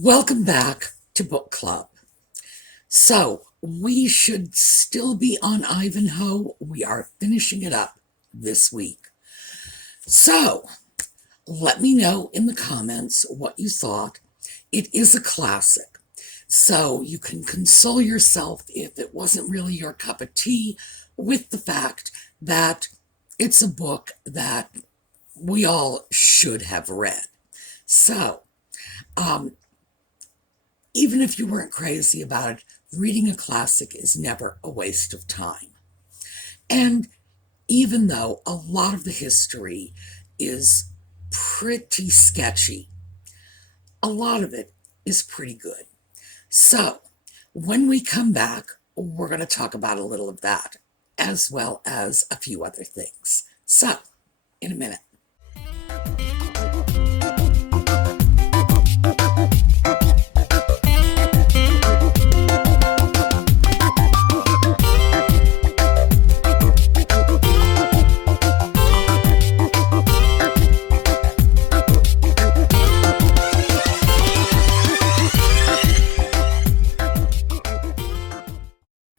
Welcome back to Book Club. So, we should still be on Ivanhoe. We are finishing it up this week. So, let me know in the comments what you thought. It is a classic, so you can console yourself if it wasn't really your cup of tea with the fact that it's a book that we all should have read. So, even if you weren't crazy about it, reading a classic is never a waste of time. And even though a lot of the history is pretty sketchy, a lot of it is pretty good. So, when we come back, we're going to talk about a little of that, as well as a few other things. So, in a minute.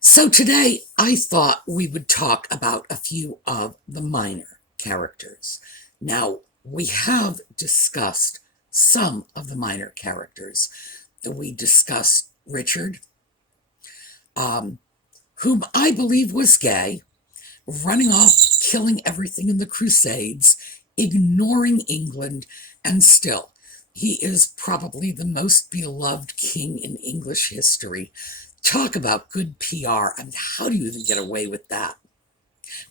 So today I thought we would talk about a few of the minor characters. Now, we have discussed some of the minor characters. We discussed Richard, whom I believe was gay, running off, killing everything in the Crusades, ignoring England, and still, he is probably the most beloved king in English history. Talk about good PR. I mean, how do you even get away with that?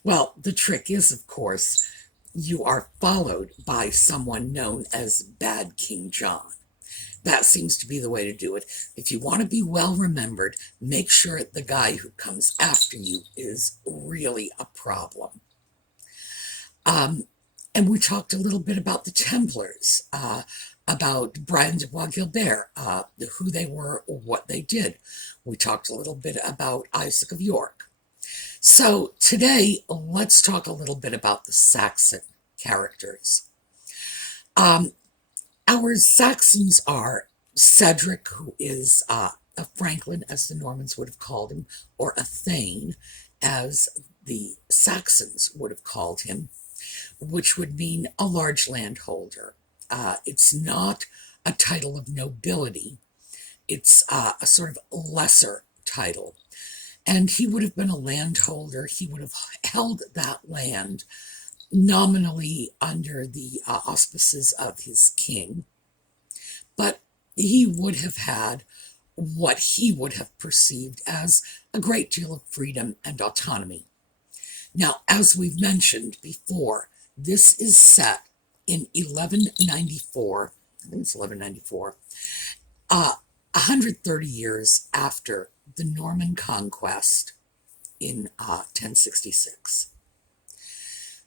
Well, the trick is, of course, you are followed by someone known as Bad King John. That seems to be the way to do it. If you want to be well remembered, make sure the guy who comes after you is really a problem. And we talked a little bit about the Templars, about Brian de Bois Guilbert, who they were, or what they did. We talked a little bit about Isaac of York. So today, let's talk a little bit about the Saxon characters. Our Saxons are Cedric, who is a Franklin, as the Normans would have called him, or a Thane, as the Saxons would have called him, which would mean a large landholder. It's not a title of nobility. It's a sort of lesser title. And he would have been a landholder. He would have held that land nominally under the auspices of his king. But he would have had what he would have perceived as a great deal of freedom and autonomy. Now, as we've mentioned before, this is set in 1194, I think it's 1194, 130 years after the Norman conquest in 1066.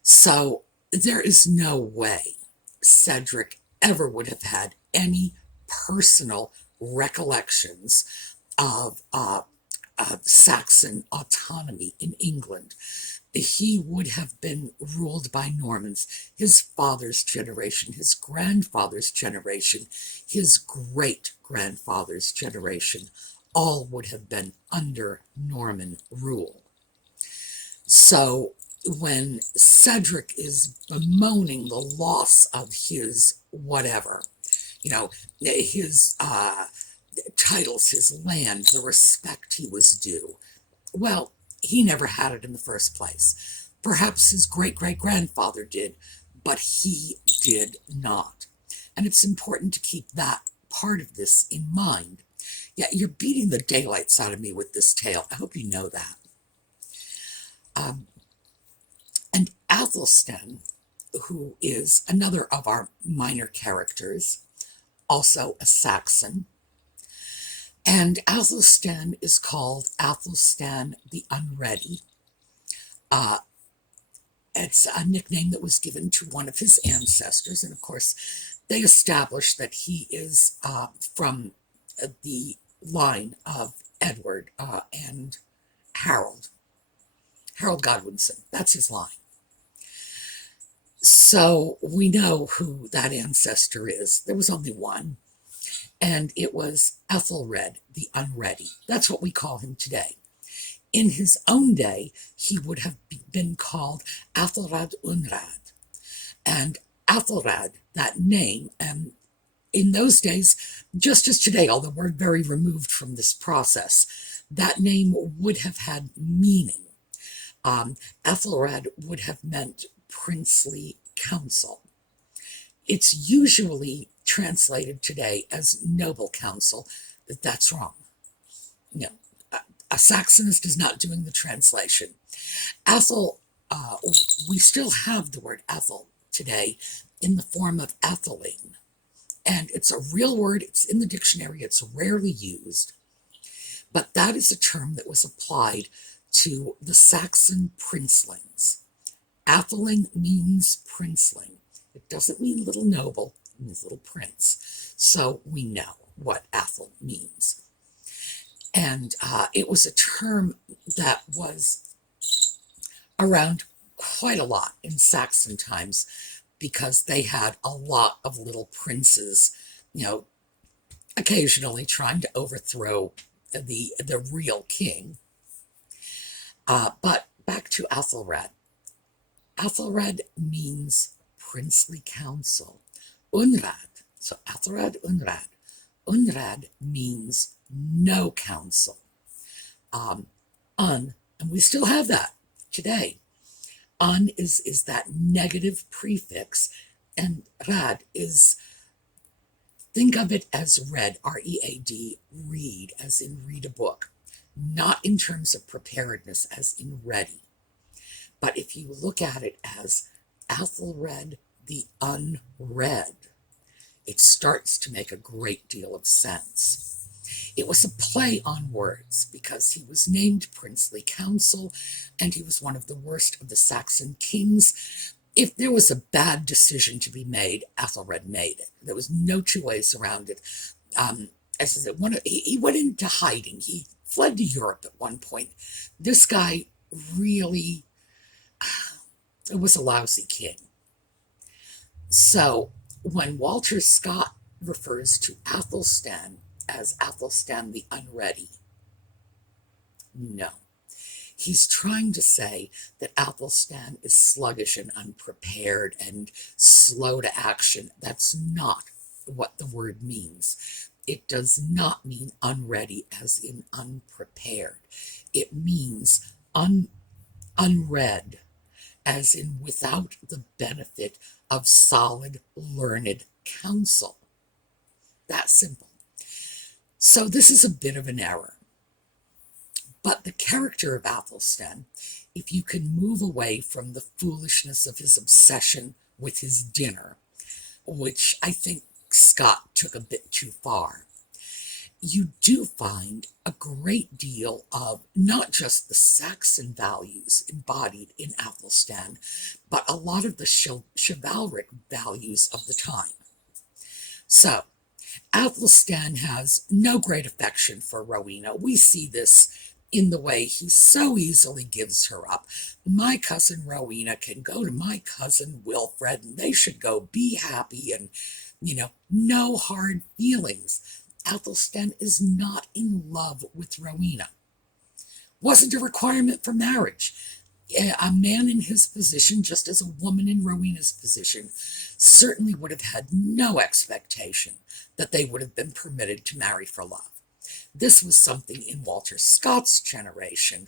So there is no way Cedric ever would have had any personal recollections of Saxon autonomy in England. He would have been ruled by Normans. His father's generation, his grandfather's generation, his great-grandfather's generation, all would have been under Norman rule. So when Cedric is bemoaning the loss of his whatever, his titles, his land, the respect he was due, well, he never had it in the first place. Perhaps his great-great-grandfather did, but he did not. And it's important to keep that part of this in mind. Yeah, you're beating the daylights out of me with this tale. I hope you know that. And Athelstan, who is another of our minor characters, also a Saxon. And Athelstan is called Athelstan the Unready. It's a nickname that was given to one of his ancestors. And of course, they established that he is from the line of Edward and Harold. Harold Godwinson, that's his line. So we know who that ancestor is. There was only one. and it was Ethelred the Unready. That's what we call him today. In his own day, he would have been called Athelred Unrad. And Athelred, that name, in those days, just as today, although we're very removed from this process, that name would have had meaning. Ethelred would have meant princely council. It's usually translated today as noble council. That's wrong. No, a Saxonist is not doing the translation. Ethel, we still have the word Ethel today in the form of Etheling. And it's a real word, it's in the dictionary, it's rarely used. But that is a term that was applied to the Saxon princelings. Atheling means princeling. It doesn't mean little noble, it means little prince. So we know what Athel means. And it was a term that was around quite a lot in Saxon times because they had a lot of little princes, occasionally trying to overthrow the real king. But back to Athelred. Athelred means princely council. Unrad, so Athelred Unrad. Unrad means no council. And we still have that today. Is that negative prefix, and rad is, think of it as read, R-E-A-D, read, as in read a book, not in terms of preparedness, as in ready. But if you look at it as Athelred the Unread, it starts to make a great deal of sense. It was a play on words because he was named princely council and he was one of the worst of the Saxon kings. If there was a bad decision to be made, Athelred made it. There was no two ways around it. As I said, he went into hiding. He fled to Europe at one point. This guy really was a lousy king. So when Walter Scott refers to Athelstan as Athelstan the Unready, no. He's trying to say that Athelstan is sluggish and unprepared and slow to action. That's not what the word means. It does not mean unready as in unprepared. It means unread as in without the benefit of solid, learned counsel. That's simple. So this is a bit of an error. But the character of Athelstan, if you can move away from the foolishness of his obsession with his dinner, which I think Scott took a bit too far, you do find a great deal of not just the Saxon values embodied in Athelstan, but a lot of the chivalric values of the time. So, Athelstan has no great affection for Rowena. We see this in the way he so easily gives her up. My cousin Rowena can go to my cousin Wilfred, and they should go be happy and, no hard feelings. Athelstan is not in love with Rowena. Wasn't a requirement for marriage. A man in his position, just as a woman in Rowena's position, certainly would have had no expectation that they would have been permitted to marry for love. This was something in Walter Scott's generation,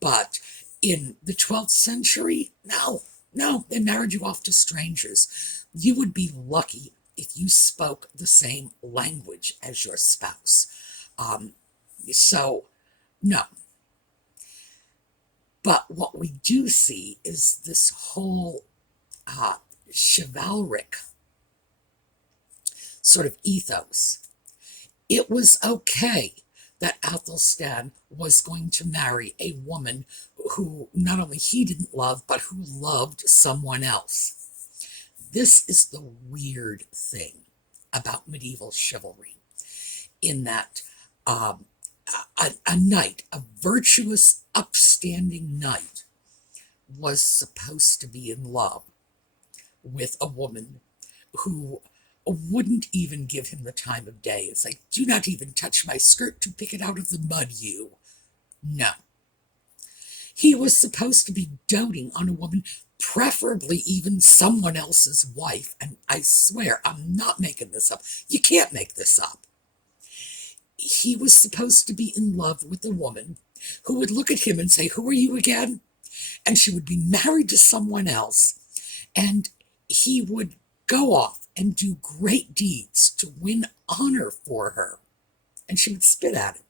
but in the 12th century, no, they married you off to strangers. You would be lucky if you spoke the same language as your spouse. So, no. But what we do see is this whole chivalric sort of ethos. It was okay that Athelstan was going to marry a woman who not only he didn't love, but who loved someone else. This is the weird thing about medieval chivalry, in that a knight, a virtuous, upstanding knight, was supposed to be in love with a woman who wouldn't even give him the time of day. It's like, do not even touch my skirt to pick it out of the mud, you. No. He was supposed to be doting on a woman, preferably even someone else's wife. And I swear, I'm not making this up. You can't make this up. He was supposed to be in love with a woman who would look at him and say, "Who are you again?" And she would be married to someone else. And he would go off and do great deeds to win honor for her. And she would spit at him.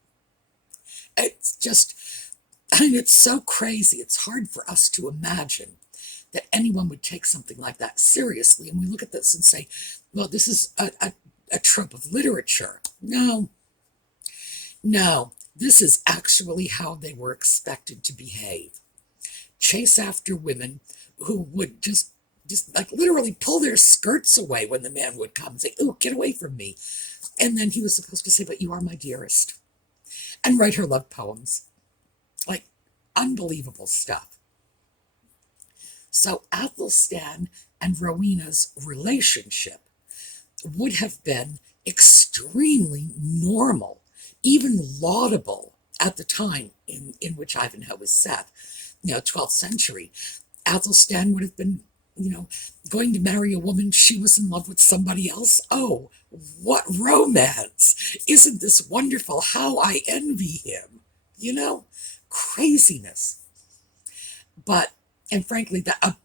It's just, I mean, it's so crazy. It's hard for us to imagine that anyone would take something like that seriously. And we look at this and say, well, this is a trope of literature. No, this is actually how they were expected to behave. Chase after women who would just like literally pull their skirts away when the man would come and say, "Oh, get away from me." And then he was supposed to say, "But you are my dearest," and write her love poems. Like, unbelievable stuff. So Athelstan and Rowena's relationship would have been extremely normal, even laudable at the time in which Ivanhoe was set. 12th century. Athelstan would have been, going to marry a woman. She was in love with somebody else. Oh, what romance. Isn't this wonderful? How I envy him. Craziness. But, and frankly, that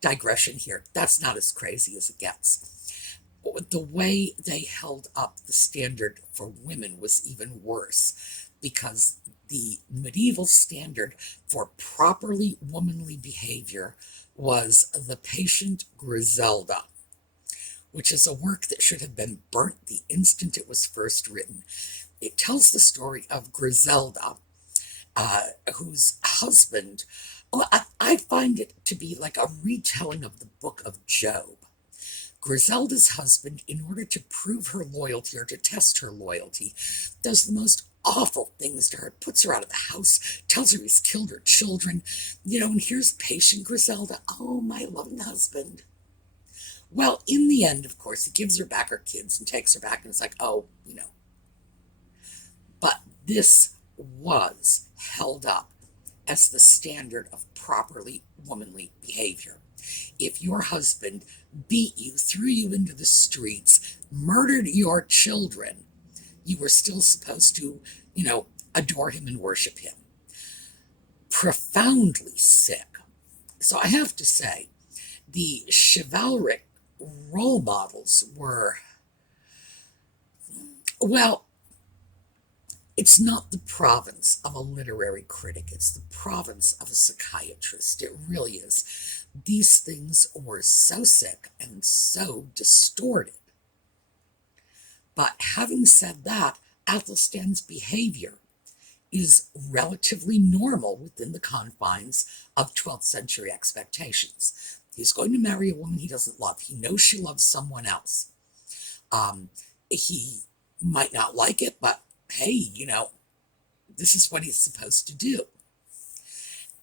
digression here, that's not as crazy as it gets. The way they held up the standard for women was even worse, because the medieval standard for properly womanly behavior was The Patient Griselda, which is a work that should have been burnt the instant it was first written. It tells the story of Griselda, whose husband, well, I find it to be like a retelling of the book of Job. Griselda's husband, in order to prove her loyalty or to test her loyalty, does the most awful things to her, puts her out of the house, tells her he's killed her children, and here's patient Griselda, oh, my loving husband. Well, in the end, of course, he gives her back her kids and takes her back, and it's like, oh, But this was held up as the standard of properly womanly behavior. If your husband beat you, threw you into the streets, murdered your children, you were still supposed to, adore him and worship him. Profoundly sick. So I have to say, the chivalric role models were, well, it's not the province of a literary critic. It's the province of a psychiatrist. It really is. These things were so sick and so distorted. But having said that, Athelstan's behavior is relatively normal within the confines of 12th century expectations. He's going to marry a woman he doesn't love. He knows she loves someone else. He might not like it, but hey, this is what he's supposed to do.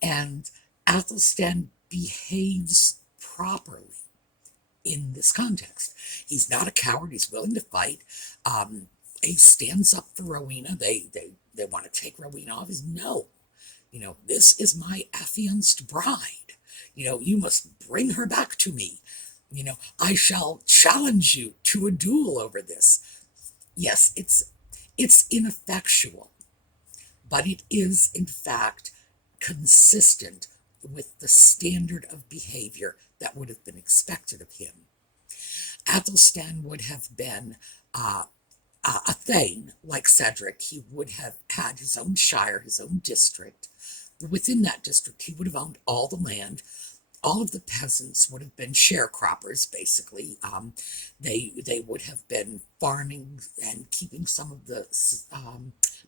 And Athelstan behaves properly in this context. He's not a coward. He's willing to fight. He stands up for Rowena. They want to take Rowena off. He's, no, this is my affianced bride. You must bring her back to me. I shall challenge you to a duel over this. Yes, it's ineffectual, but it is, in fact, consistent with the standard of behavior that would have been expected of him. Athelstan would have been a thane, like Cedric. He would have had his own shire, his own district. Within that district, he would have owned all the land. All of the peasants would have been sharecroppers, basically. They would have been farming and keeping some of the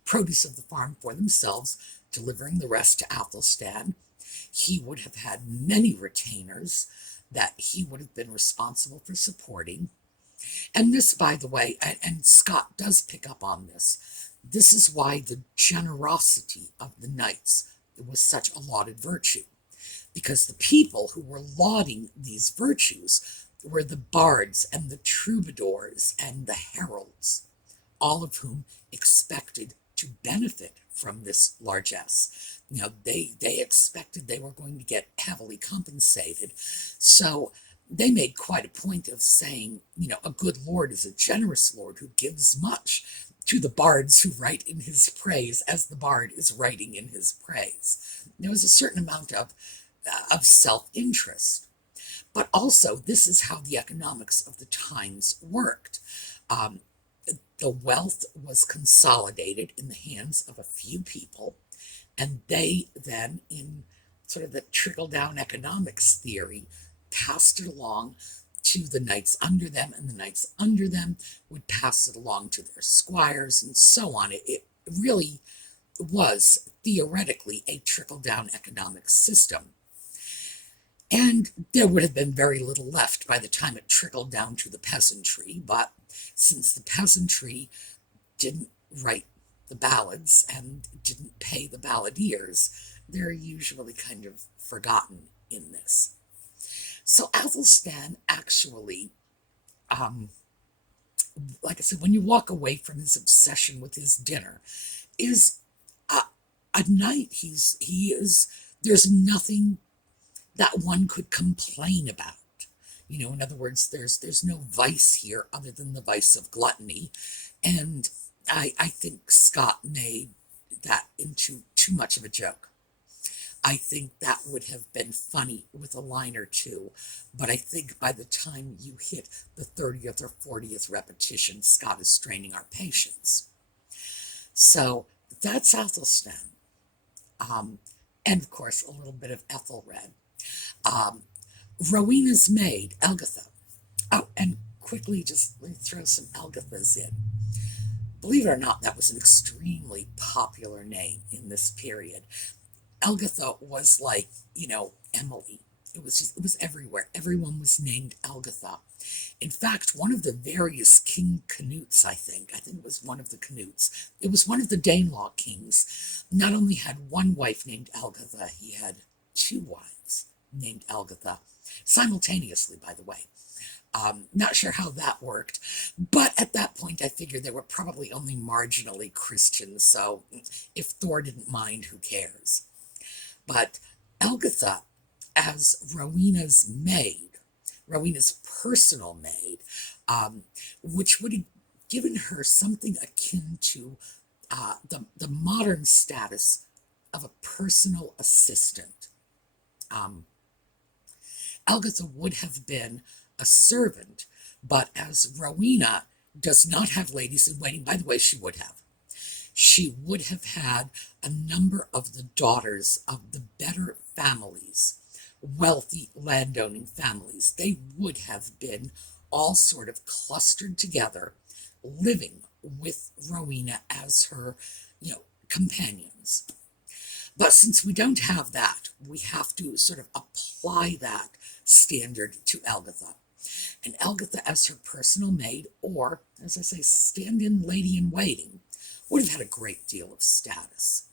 produce of the farm for themselves, delivering the rest to Athelstan. He would have had many retainers that he would have been responsible for supporting. And this, by the way, and Scott does pick up on this, this is why the generosity of the knights was such a lauded virtue. Because the people who were lauding these virtues were the bards and the troubadours and the heralds, all of whom expected to benefit from this largesse. They expected they were going to get heavily compensated. So they made quite a point of saying, a good lord is a generous lord who gives much to the bards who write in his praise as the bard is writing in his praise. There was a certain amount of self-interest. But also, this is how the economics of the times worked. Um, the wealth was consolidated in the hands of a few people, and they then, in sort of the trickle-down economics theory, passed it along to the knights under them, and the knights under them would pass it along to their squires, and so on. It really was theoretically a trickle-down economic system. And there would have been very little left by the time it trickled down to the peasantry, but since the peasantry didn't write the ballads and didn't pay the balladeers, they're usually kind of forgotten in this. So Athelstan actually, like I said, when you walk away from his obsession with his dinner, is a knight. There's nothing that one could complain about. In other words, there's no vice here other than the vice of gluttony. And I think Scott made that into too much of a joke. I think that would have been funny with a line or two, but I think by the time you hit the 30th or 40th repetition, Scott is straining our patience. So that's Athelstan. And of course, a little bit of Ethelred. Rowena's maid, Elgitha. Oh, and quickly just let me throw some Elgithas in. Believe it or not, that was an extremely popular name in this period. Elgitha was like, Emily. It was everywhere. Everyone was named Elgitha. In fact, one of the various King Canuts, I think it was one of the Canuts, it was one of the Danelaw kings, not only had one wife named Elgitha, he had two wives named Elgitha, simultaneously, by the way. Not sure how that worked, but at that point I figured they were probably only marginally Christian, so if Thor didn't mind, who cares? But Elgitha, as Rowena's maid, Rowena's personal maid, which would have given her something akin to the modern status of a personal assistant. Elgitha would have been a servant, but as Rowena does not have ladies in waiting, by the way, she would have had a number of the daughters of the better families, wealthy landowning families. They would have been all sort of clustered together, living with Rowena as her, companions. But since we don't have that, we have to sort of apply that standard to Elgitha. And Elgitha, as her personal maid, or, as I say, stand-in lady-in-waiting, would have had a great deal of status.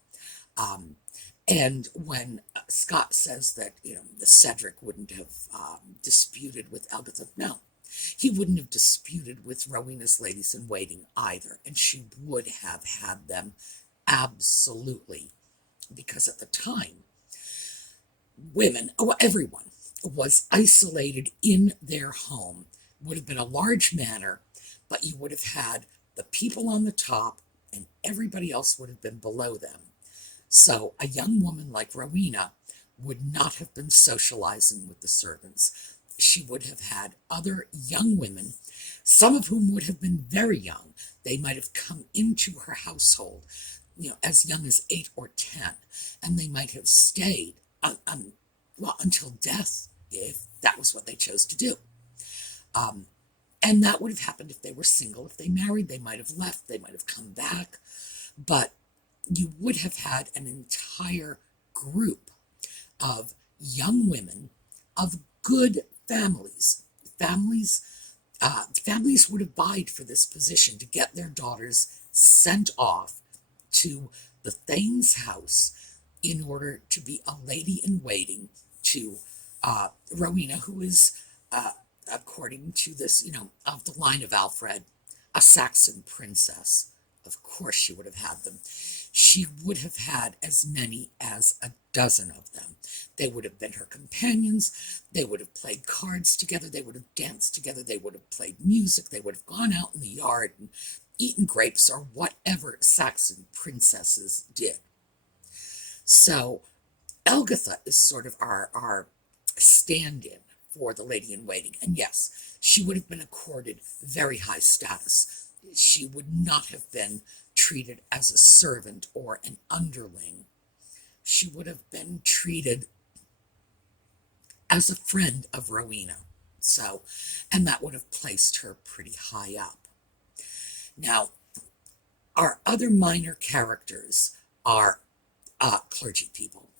And when Scott says that, the Cedric wouldn't have disputed with Elgitha, no, he wouldn't have disputed with Rowena's ladies-in-waiting either, and she would have had them absolutely, because at the time, everyone was isolated in their home. It would have been a large manor, but you would have had the people on the top and everybody else would have been below them. So a young woman like Rowena would not have been socializing with the servants. She would have had other young women, some of whom would have been very young. They might have come into her household, as young as 8 or 10, and they might have stayed until death, if that was what they chose to do. And that would have happened if they were single. If they married, they might have left, they might have come back, but you would have had an entire group of young women of good families. Families would have vied for this position to get their daughters sent off to the Thane's house in order to be a lady-in-waiting to Rowena, who is according to this, of the line of Alfred, a Saxon princess. Of course she would have had them. She would have had as many as a dozen of them. They would have been her companions. They would have played cards together. They would have danced together. They would have played music. They would have gone out in the yard and eaten grapes or whatever Saxon princesses did. So Elgitha is sort of our stand-in for the lady-in-waiting. And yes, she would have been accorded very high status. She would not have been treated as a servant or an underling. She would have been treated as a friend of Rowena. So, and that would have placed her pretty high up. Now, our other minor characters are clergy people.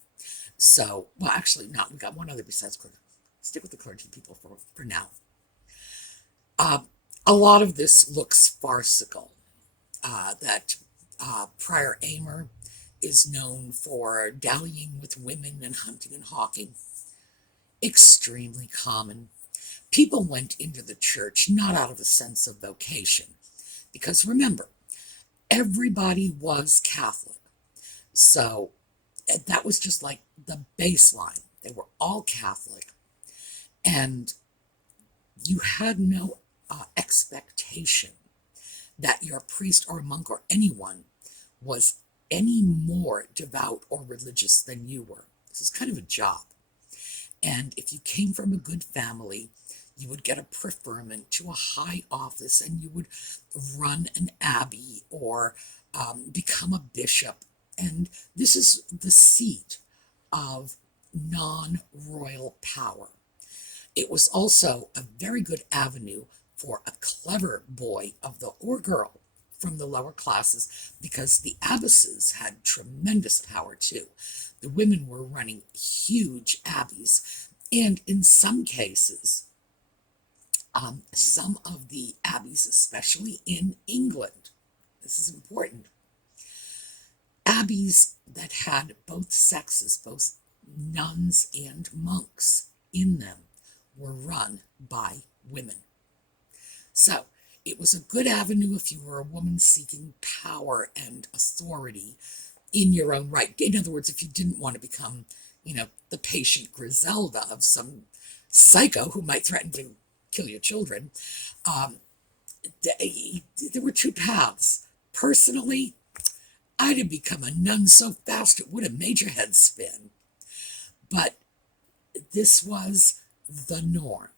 So, well, actually, not. We've got one other besides clergy. Stick with the clergy people for now. A lot of this looks farcical. That Prior Aymer is known for dallying with women and hunting and hawking. Extremely common. People went into the church not out of a sense of vocation, because remember, everybody was Catholic. So that was just like the baseline. They were all Catholic, and you had no expectation that your priest or monk or anyone was any more devout or religious than you were. This is kind of a job. And if you came from a good family, you would get a preferment to a high office, and you would run an abbey or become a bishop. And this is the seat of non-royal power. It was also a very good avenue for a clever boy or girl from the lower classes, because the abbesses had tremendous power too. The women were running huge abbeys, and in some cases, some of the abbeys, especially in England, this is important, abbeys that had both sexes, both nuns and monks in them, were run by women. So it was a good avenue if you were a woman seeking power and authority in your own right. In other words, if you didn't want to become, the patient Griselda of some psycho who might threaten to kill your children, there were two paths. Personally, I'd have become a nun so fast it would have made your head spin. But this was the norm.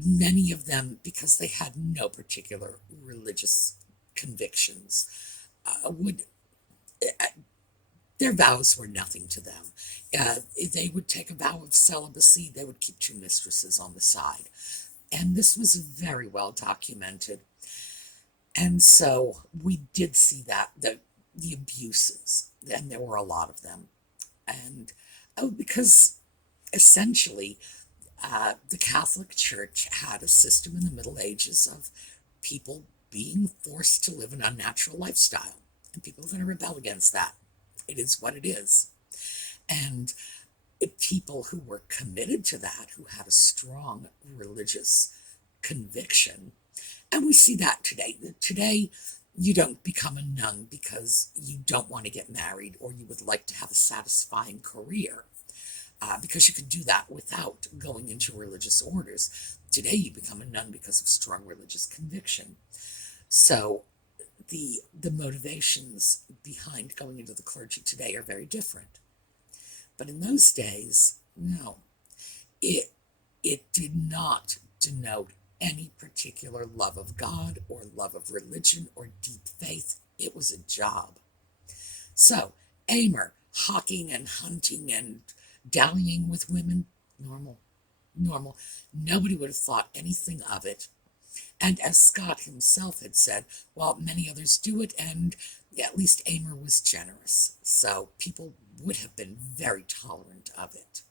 Many of them, because they had no particular religious convictions, their vows were nothing to them. They would take a vow of celibacy. They would keep two mistresses on the side. And this was very well documented. And so we did see that, the abuses, and there were a lot of them. And because essentially the Catholic Church had a system in the Middle Ages of people being forced to live an unnatural lifestyle, and people are going to rebel against that. It is what it is. And people who were committed to that, who had a strong religious conviction, and we see that today. Today, you don't become a nun because you don't want to get married or you would like to have a satisfying career, because you could do that without going into religious orders. Today, you become a nun because of strong religious conviction. So the motivations behind going into the clergy today are very different. But in those days, no, it did not denote any particular love of God or love of religion or deep faith. It was a job. So Aymer, hawking and hunting and dallying with women, normal. Nobody would have thought anything of it. And as Scott himself had said, well, many others do it, and at least Aymer was generous. So people would have been very tolerant of it.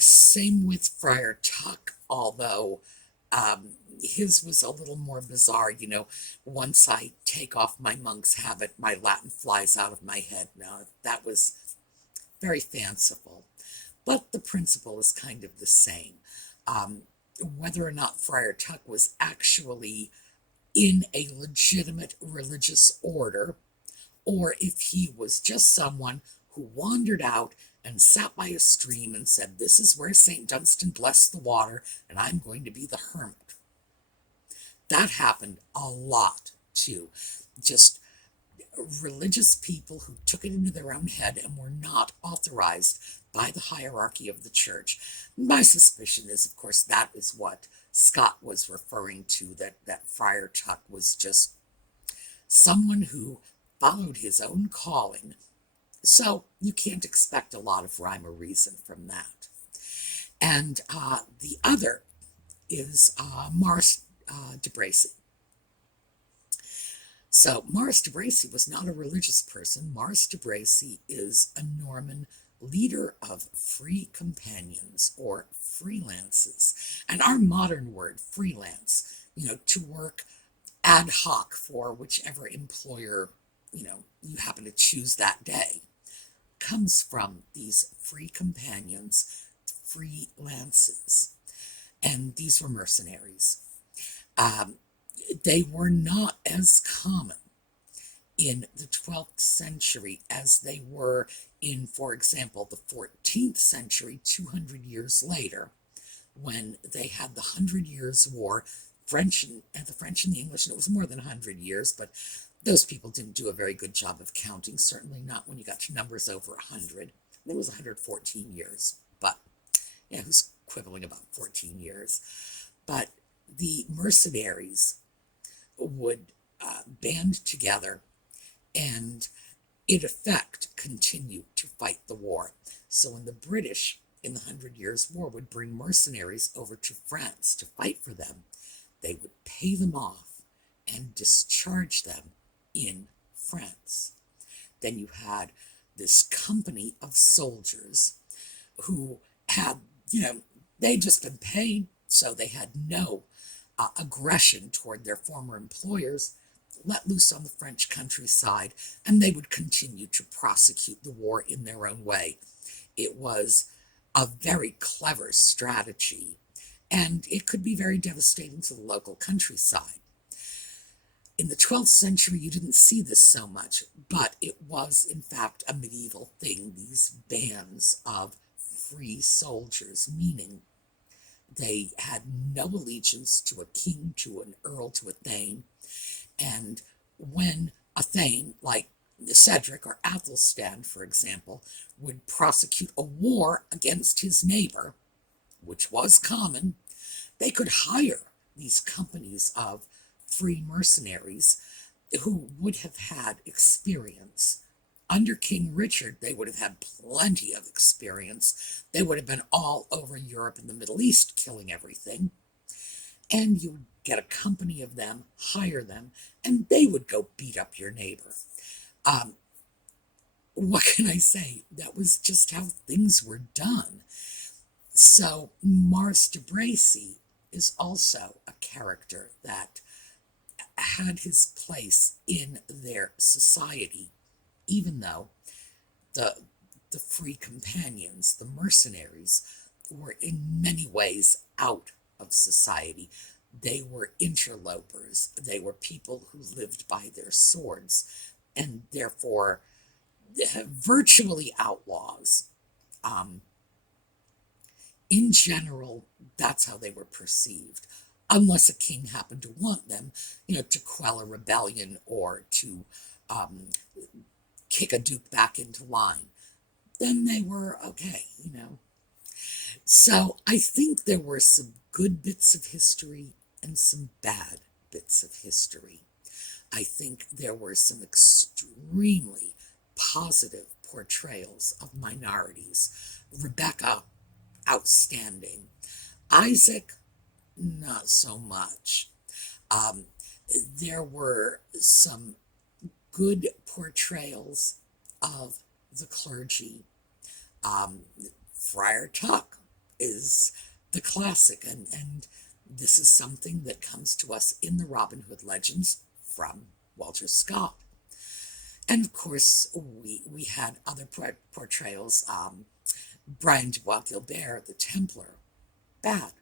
Same with Friar Tuck, although his was a little more bizarre. Once I take off my monk's habit, my Latin flies out of my head. Now, that was very fanciful. but the principle is kind of the same. Whether or not Friar Tuck was actually in a legitimate religious order, or if he was just someone who wandered out and sat by a stream and said, "This is where St. Dunstan blessed the water, and I'm going to be the hermit." That happened a lot, too. Just religious people who took it into their own head and were not authorized by the hierarchy of the church. My suspicion is, of course, that is what Scott was referring to, that Friar Tuck was just someone who followed his own calling. So you can't expect a lot of rhyme or reason from that. And the other is Maurice de Bracy. So Maurice de Bracy was not a religious person. Maurice de Bracy is a Norman leader of free companions or freelances. And our modern word, freelance, to work ad hoc for whichever employer, you happen to choose that day, comes from these free companions, freelances. And these were mercenaries. They were not as common in the 12th century as they were in, for example, the 14th century, 200 years later, when they had the 100 Years' War, the French and the English, and it was more than 100 years, but those people didn't do a very good job of counting, certainly not when you got to numbers over 100. It was 114 years, but yeah, who's quibbling about 14 years? But the mercenaries would band together and, in effect, continue to fight the war. So when the British in the 100 Years' War would bring mercenaries over to France to fight for them, they would pay them off and discharge them in France. Then you had this company of soldiers who had, they'd just been paid, so they had no aggression toward their former employers, let loose on the French countryside, and they would continue to prosecute the war in their own way. It was a very clever strategy, and it could be very devastating to the local countryside. In the 12th century, you didn't see this so much, but it was, in fact, a medieval thing, these bands of free soldiers, meaning they had no allegiance to a king, to an earl, to a thane. And when a thane, like Cedric or Athelstan, for example, would prosecute a war against his neighbor, which was common, they could hire these companies of free mercenaries who would have had experience. Under King Richard, they would have had plenty of experience. They would have been all over Europe and the Middle East killing everything. And you would get a company of them, hire them, and they would go beat up your neighbor. What can I say? That was just how things were done. So Maurice de Bracy is also a character that had his place in their society, even though the free companions, the mercenaries, were in many ways out of society. They were interlopers. They were people who lived by their swords, and therefore virtually outlaws. In general, that's how they were perceived, unless a king happened to want them, to quell a rebellion or to kick a duke back into line. Then they were okay, So I think there were some good bits of history and some bad bits of history. I think there were some extremely positive portrayals of minorities. Rebecca, outstanding. Isaac, not so much. There were some good portrayals of the clergy. Friar Tuck is the classic, and this is something that comes to us in the Robin Hood legends from Walter Scott. And of course, we had other portrayals. Brian de Bois Guilbert, the Templar, bad.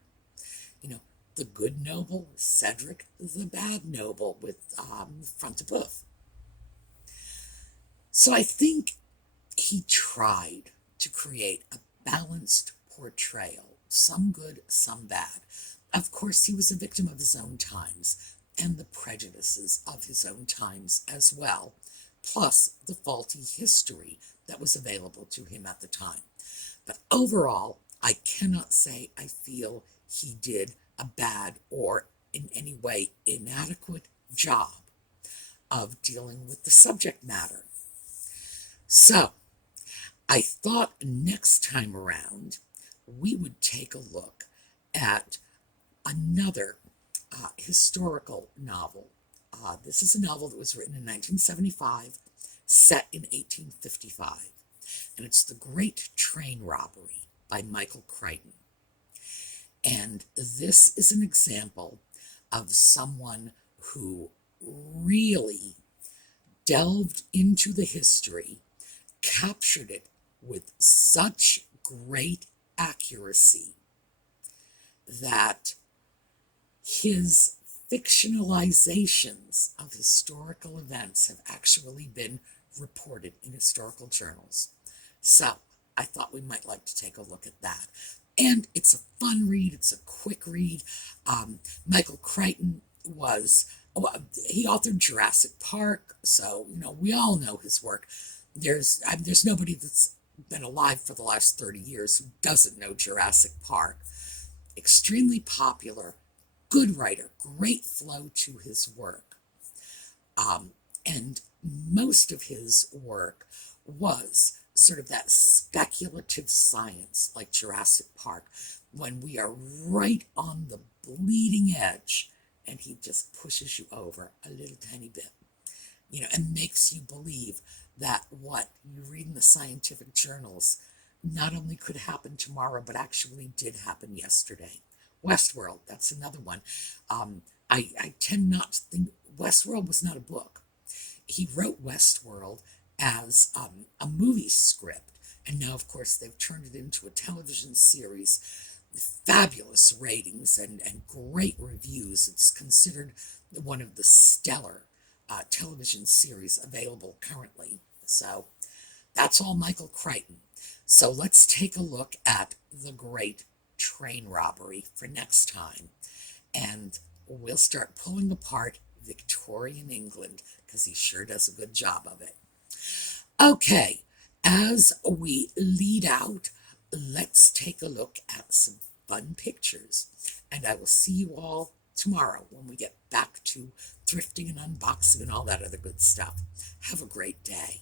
You know, the good noble, Cedric, the bad noble with front of both. So I think he tried to create a balanced portrayal, some good, some bad. Of course, he was a victim of his own times and the prejudices of his own times as well, plus the faulty history that was available to him at the time. But overall, I cannot say I feel he did a bad or in any way inadequate job of dealing with the subject matter. So, I thought next time around we would take a look at another historical novel. This is a novel that was written in 1975, set in 1855, and it's The Great Train Robbery by Michael Crichton. And this is an example of someone who really delved into the history, captured it with such great accuracy that his fictionalizations of historical events have actually been reported in historical journals. So I thought we might like to take a look at that. And it's a fun read, it's a quick read. Michael Crichton he authored Jurassic Park, so, we all know his work. There's nobody that's been alive for the last 30 years who doesn't know Jurassic Park. Extremely popular, good writer, great flow to his work. And most of his work was sort of that speculative science like Jurassic Park, when we are right on the bleeding edge and he just pushes you over a little tiny bit, and makes you believe that what you read in the scientific journals not only could happen tomorrow, but actually did happen yesterday. Westworld, that's another one. I tend not to think Westworld was not a book. He wrote Westworld as a movie script, and now, of course, they've turned it into a television series. Fabulous ratings and great reviews. It's considered one of the stellar television series available currently. So that's all Michael Crichton. So let's take a look at The Great Train Robbery for next time, and we'll start pulling apart Victorian England, because he sure does a good job of it. Okay, as we lead out, let's take a look at some fun pictures, and I will see you all tomorrow when we get back to thrifting and unboxing and all that other good stuff. Have a great day.